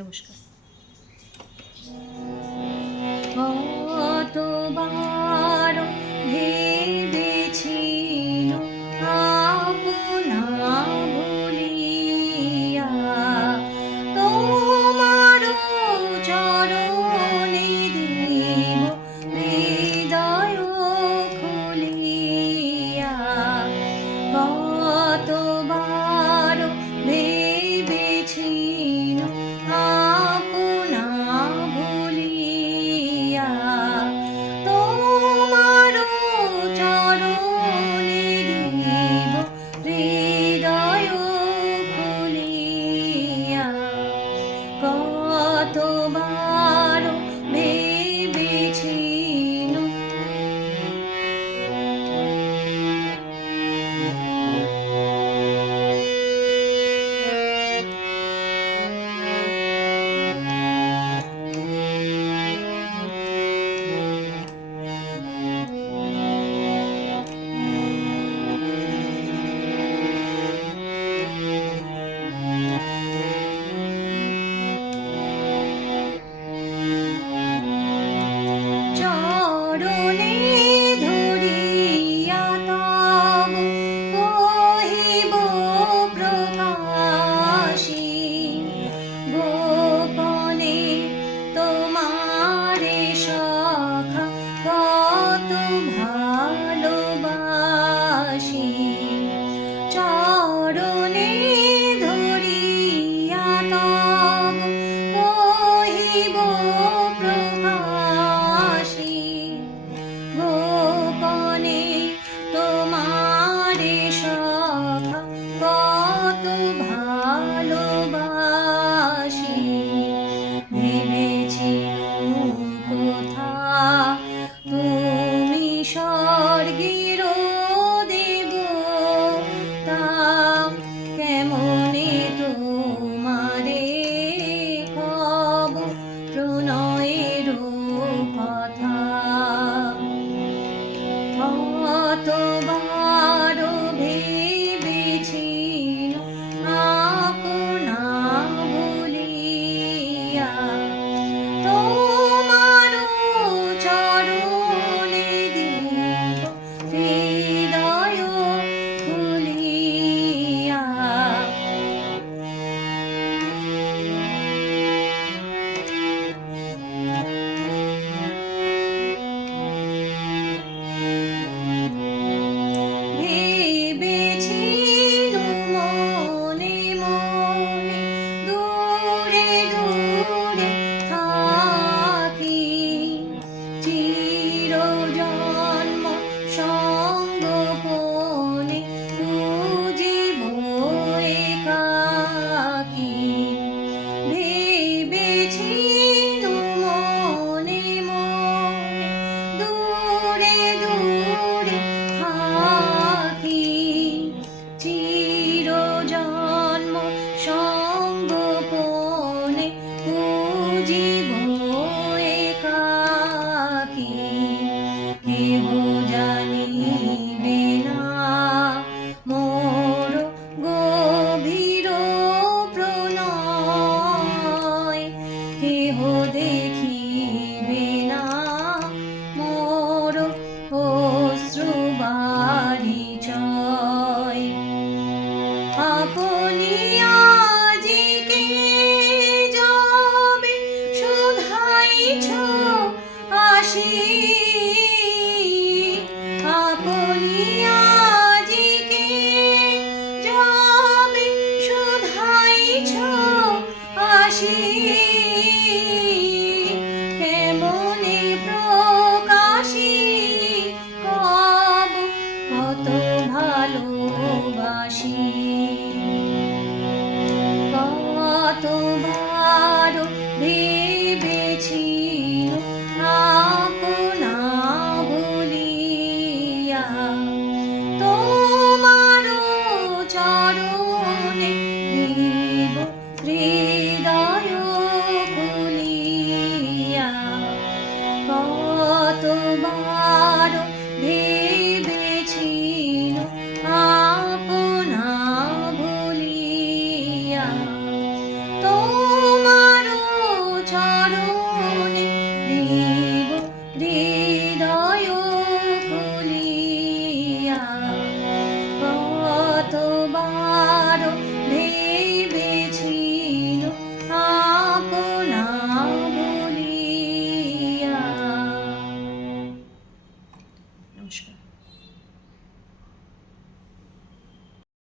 নমস্কার। কতবার ভেবেছিল আপনা ভুলিয়া তোমার চরণে দিব হৃদয় খুলিয়া। কতবার ভেবেছিল আপনা ভুলিয়া তোমার চরণে দিব হৃদয় খুলিয়া। কতবার ভেবেছিল চরণে ধরিয়া তব কহিব প্রকাশী গোপনে তোমারে সখা কত ভালোবাসি। চরণে ধরিয়া তব কহিব প্রকাশী গোপনে তোমারে সখা কত ভালোবাসি। ভেবেছিলুম কোথা তুমি স্বর্গের দেবতা কেমনে তোমারে কব প্রণয়ের কথা। কতবার ভেবেছিল আপনা ভুলিয়া তোমার চরণে দিব হৃদয় খুলিয়া। ভেবেছিলুম মনে মনে দূরে দূরে থাকি চিরজন্ম সঙ্গোপনে খুঁজিব একাকী। ভেবেছিলুম মনে মনে দূরে দূরে থাকি চিরজন্ম সঙ্গোপনে খুঁজিব একাকী। কেহ জানিবে না মোর গভীর প্রণয় কেহ দেখিবে না মোর অশ্রুবারিচয়। আপনি আজিকে যাবে শুধাইছ আসি আপনি আজিকে যাবে শুধাইছ আসি।